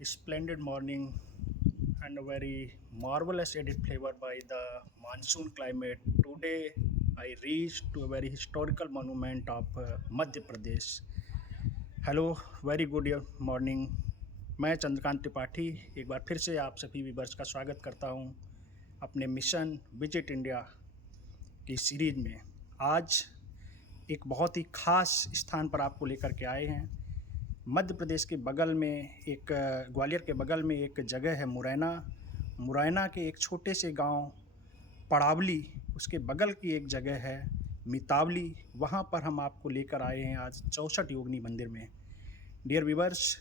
splendid morning and a very marvelous added flavor by the monsoon climate. Today, I reached to a very historical monument of Madhya Pradesh. Hello very good morning. मैं चंद्रकांत त्रिपाठी एक बार फिर से आप सभी viewers का स्वागत करता हूं अपने मिशन विजिट इंडिया की सीरीज में। आज एक बहुत ही ख़ास स्थान पर आपको लेकर के आए हैं। मध्य प्रदेश के बगल में एक ग्वालियर के बगल में एक जगह है मुरैना। मुरैना के एक छोटे से गांव पड़ावली, उसके बगल की एक जगह है मितावली। वहां पर हम आपको लेकर आए हैं आज 64 योगिनी मंदिर में। डियर व्यूअर्स,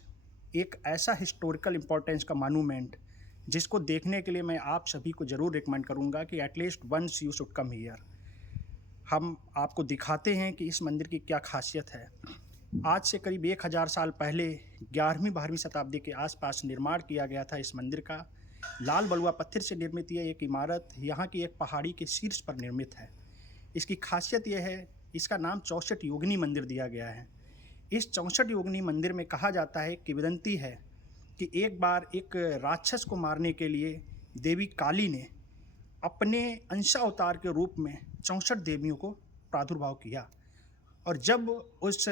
एक ऐसा हिस्टोरिकल इम्पोर्टेंस का मानूमेंट जिसको देखने के लिए मैं आप सभी को ज़रूर रिकमेंड करूंगा कि at least once you should come here. हम आपको दिखाते हैं कि इस मंदिर की क्या खासियत है। आज से करीब 1000 साल पहले 11वीं-12वीं शताब्दी के आसपास निर्माण किया गया था इस मंदिर का। लाल बलुआ पत्थर से निर्मित यह एक इमारत यहाँ की एक पहाड़ी के शीर्ष पर निर्मित है। इसकी खासियत यह है, इसका नाम 64 योगिनी मंदिर दिया गया है। इस 64 योगिनी मंदिर में कहा जाता है, किंवदंती है कि एक बार एक राक्षस को मारने के लिए देवी काली ने अपने अंशावतार के रूप में 64 देवियों को प्रादुर्भाव किया, और जब उस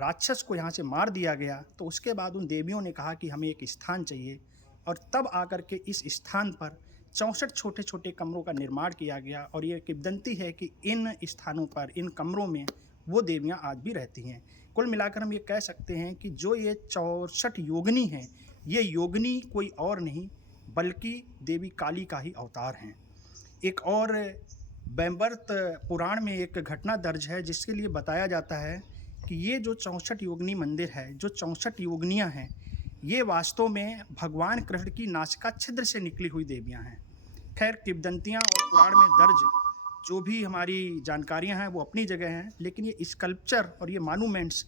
राक्षस को यहाँ से मार दिया गया तो उसके बाद उन देवियों ने कहा कि हमें एक स्थान चाहिए, और तब आकर के इस स्थान पर 64 छोटे छोटे कमरों का निर्माण किया गया। और ये किंवदंती है कि इन स्थानों पर, इन कमरों में वो देवियाँ आज भी रहती हैं। कुल मिलाकर हम ये कह सकते हैं कि जो ये 64 योगिनी हैं, ये योगिनी कोई और नहीं बल्कि देवी काली का ही अवतार हैं। एक और बैम्बर्त पुराण में एक घटना दर्ज है जिसके लिए बताया जाता है कि ये जो 64 योगिनी मंदिर है, जो 64 योगिनियाँ हैं, ये वास्तव में भगवान कृष्ण की नासिका छिद्र से निकली हुई देवियाँ हैं। खैर, किंवदंतियाँ और पुराण में दर्ज जो भी हमारी जानकारियाँ हैं वो अपनी जगह हैं, लेकिन ये स्कल्पचर और ये मानूमेंट्स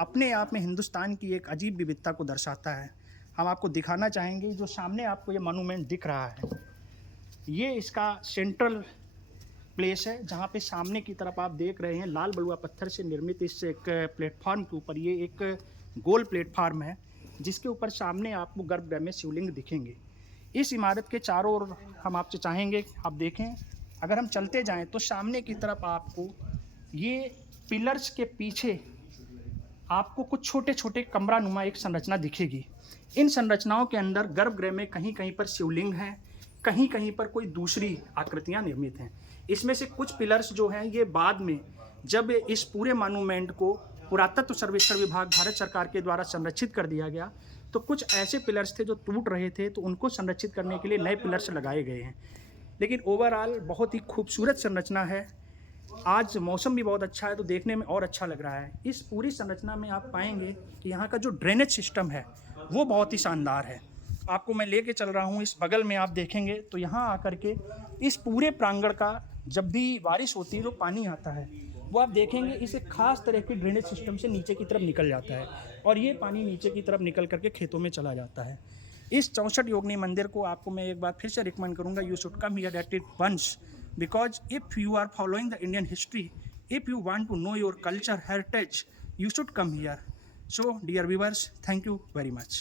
अपने आप में हिंदुस्तान की एक अजीब विविधता को दर्शाता है। हम आपको दिखाना चाहेंगे, जो सामने आपको ये मानूमेंट दिख रहा है, ये इसका सेंट्रल प्लेस है, जहाँ पे सामने की तरफ आप देख रहे हैं लाल बलुआ पत्थर से निर्मित इस एक प्लेटफॉर्म के ऊपर ये एक गोल प्लेटफॉर्म है जिसके ऊपर सामने आपको गर्भगृह में शिवलिंग दिखेंगे। इस इमारत के चारों ओर हम आपसे चाहेंगे आप देखें। अगर हम चलते जाएं तो सामने की तरफ आपको ये पिलर्स के पीछे आपको कुछ छोटे छोटे कमरा नुमा एक संरचना दिखेगी। इन संरचनाओं के अंदर गर्भगृह में कहीं कहीं पर शिवलिंग हैं, कहीं कहीं पर कोई दूसरी आकृतियां निर्मित हैं। इसमें से कुछ पिलर्स जो हैं ये बाद में, जब इस पूरे मानूमेंट को पुरातत्व सर्वेक्षण विभाग भारत सरकार के द्वारा संरक्षित कर दिया गया, तो कुछ ऐसे पिलर्स थे जो टूट रहे थे, तो उनको संरक्षित करने के लिए नए पिलर्स लगाए गए हैं। लेकिन ओवरऑल बहुत ही खूबसूरत संरचना है। आज मौसम भी बहुत अच्छा है तो देखने में और अच्छा लग रहा है। इस पूरी संरचना में आप पाएंगे कि यहाँ का जो ड्रेनेज सिस्टम है वो बहुत ही शानदार है। आपको मैं लेके चल रहा हूँ, इस बगल में आप देखेंगे तो यहाँ आकर के इस पूरे प्रांगण का जब भी बारिश होती है तो पानी आता है, वो आप देखेंगे इस एक खास तरह के ड्रेनेज सिस्टम से नीचे की तरफ निकल जाता है, और ये पानी नीचे की तरफ निकल करके खेतों में चला जाता है। इस 64 योगिनी मंदिर को आपको मैं एक बार फिर से रिकमेंड करूँगा, you should come here at it once, because if you are following the Indian history, if you want to know your culture heritage, you should come here. So dear viewers, thank you very much.